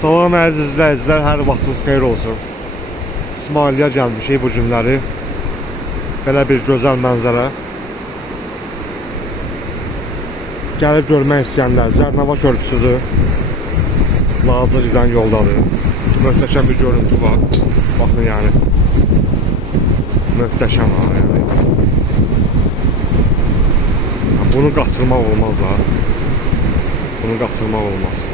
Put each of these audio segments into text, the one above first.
Salam əziz izləyicilər, hər vaxtınız xeyir olsun. İsmailiyə gəlmişik bu günləri. Belə bir gözəl mənzərə. Gəlib görmək istəyənlər, Zərnava körpüsüdür. Lazır gedən yoldadır. Möhtəşəm bir görüntü var. Baxın yəni. Möhtəşəm ha yəni. Bunu qaçırmaq olmaz ha. Bunu qaçırmaq olmaz.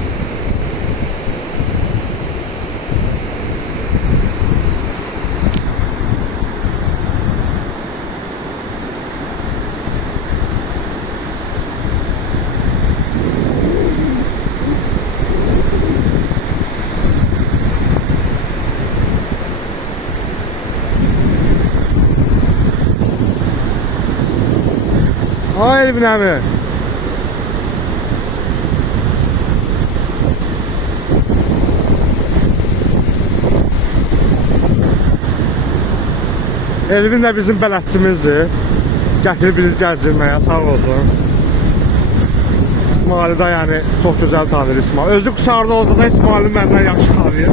Ay Elvin abi. Elvin de bizim bələdçimizdir. Gətirib bizi gəzdirməyə, sağ olsun. İsmail'i de yani çok güzel tanır İsmail. Özü Qusarda olsa da İsmail'i məndən yaxşı tanıyır.